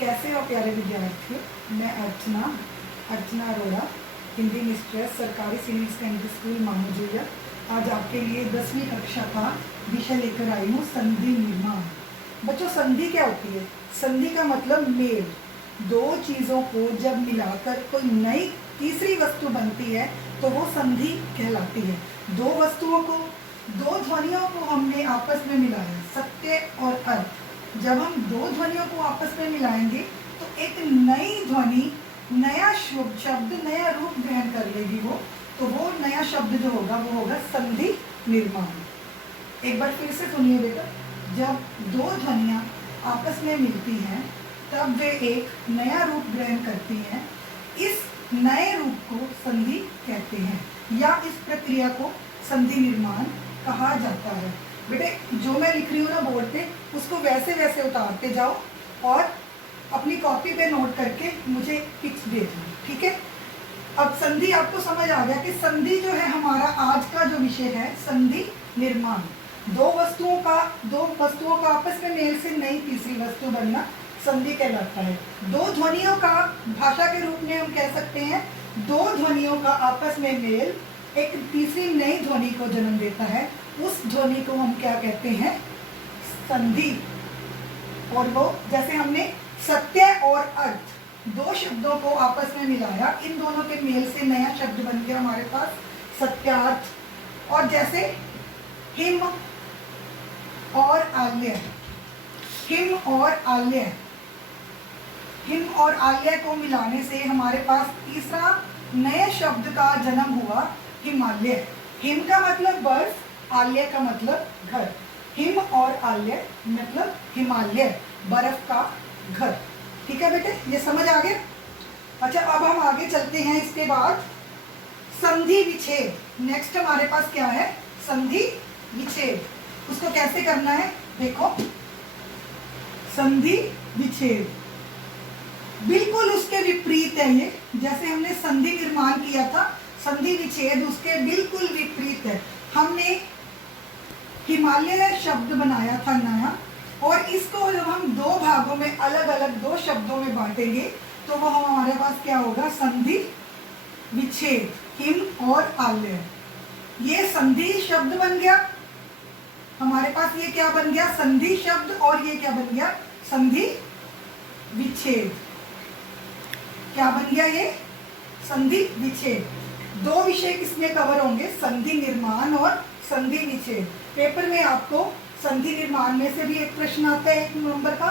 कैसे हो प्यारे विद्यार्थियों। मैं अर्चना अरोड़ा, हिंदी मिस्ट्रेस, सरकारी सीनियर सेकेंडरी स्कूल मामूजिया, आज आपके लिए 10वीं कक्षा का विषय लेकर आई हूँ, संधि निर्माण। बच्चों, संधि क्या होती है? संधि का मतलब मेल। दो चीज़ों को जब मिलाकर कोई नई तीसरी वस्तु बनती है तो वो संधि कहलाती है। दो वस्तुओं को, दो ध्वनियों को हमने आपस में मिलाया, सत्य और अर्थ। जब हम दो ध्वनियों को आपस में मिलाएंगे तो एक नई ध्वनि, नया शब्द, नया रूप ग्रहण कर लेगी तो वो नया शब्द जो होगा वो होगा संधि निर्माण। एक बार फिर से सुनिए बेटा, जब दो ध्वनियाँ आपस में मिलती हैं तब वे एक नया रूप ग्रहण करती हैं। इस नए रूप को संधि कहते हैं या इस प्रक्रिया को संधि निर्माण कहा जाता है। बेटे, जो मैं लिख रही हूँ ना बोर्ड पे, उसको वैसे वैसे उतारते जाओ और अपनी कॉपी पे नोट करके मुझे पिक्स भेजना, ठीक है। अब संधि आपको समझ आ गया कि संधि जो है हमारा आज का जो विषय है, संधि निर्माण। दो वस्तुओं का आपस में मेल से नई तीसरी वस्तु बनना संधि कहलाता है। दो ध्वनियों का, भाषा के रूप में हम कह सकते हैं, दो ध्वनियों का आपस में मेल एक तीसरी नई ध्वनि को जन्म देता है। उस ध्वनि को हम क्या कहते हैं? संधि। और वो, जैसे हमने सत्य और अर्थ दो शब्दों को आपस में मिलाया, इन दोनों के मेल से नया शब्द बन गया हमारे पास सत्यार्थ। और जैसे हिम और आल्य, हिम और आल्य को मिलाने से हमारे पास तीसरा नए शब्द का जन्म हुआ, हिमालय। हिम का मतलब बर्फ, आल्य का मतलब घर। हिम और आल्य मतलब हिमालय, बर्फ का घर। ठीक है बेटे, ये समझ आ गया। अच्छा, अब हम आगे चलते हैं। इसके बाद संधि विच्छेद। नेक्स्ट हमारे पास क्या है? संधि विच्छेद। उसको कैसे करना है देखो। संधि विच्छेद बिल्कुल उसके विपरीत है। ये जैसे हमने संधि निर्माण किया था, संधि विच्छेद उसके बिल्कुल विपरीत है। हमने हिमालय शब्द बनाया था नया, और इसको जब हम दो भागों में, अलग अलग दो शब्दों में बांटेंगे तो वो हमारे पास क्या होगा? संधि विच्छेद। हिम और आल्य, ये संधि शब्द बन गया हमारे पास। ये क्या बन गया? संधि शब्द। और ये क्या बन गया? संधि विच्छेद। क्या बन गया ये? संधि विच्छेद। दो विषय किसमें कवर होंगे? संधि निर्माण और संधि विच्छेद। पेपर में आपको संधि निर्माण में से भी एक प्रश्न आता है 1 नंबर का,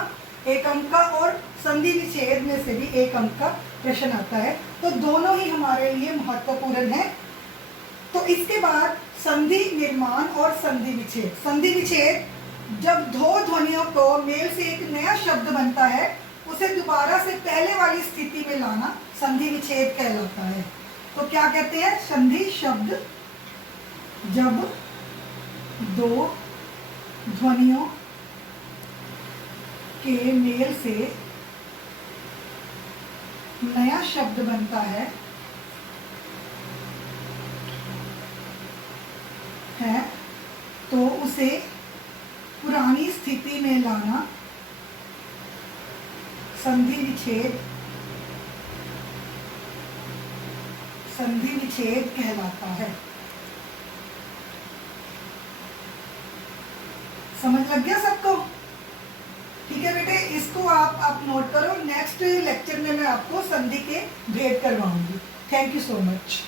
1 अंक का, और संधि विच्छेद में से भी 1 अंक का प्रश्न आता है। तो दोनों ही हमारे लिए महत्वपूर्ण है। तो इसके बाद संधि निर्माण और संधि विच्छेद। संधि विच्छेद, जब दो ध्वनियों को मेल से एक नया शब्द बनता है, उसे दोबारा से पहले वाली स्थिति में लाना संधि विच्छेद कहलाता है। तो क्या कहते हैं? संधि शब्द जब दो ध्वनियों के मेल से नया शब्द बनता है तो उसे पुरानी स्थिति में लाना संधि विच्छेद कहलाता है। समझ लग गया सबको? ठीक है बेटे, इसको आप नोट करो। नेक्स्ट लेक्चर में मैं आपको संधि के भेद करवाऊंगी। Thank you so much.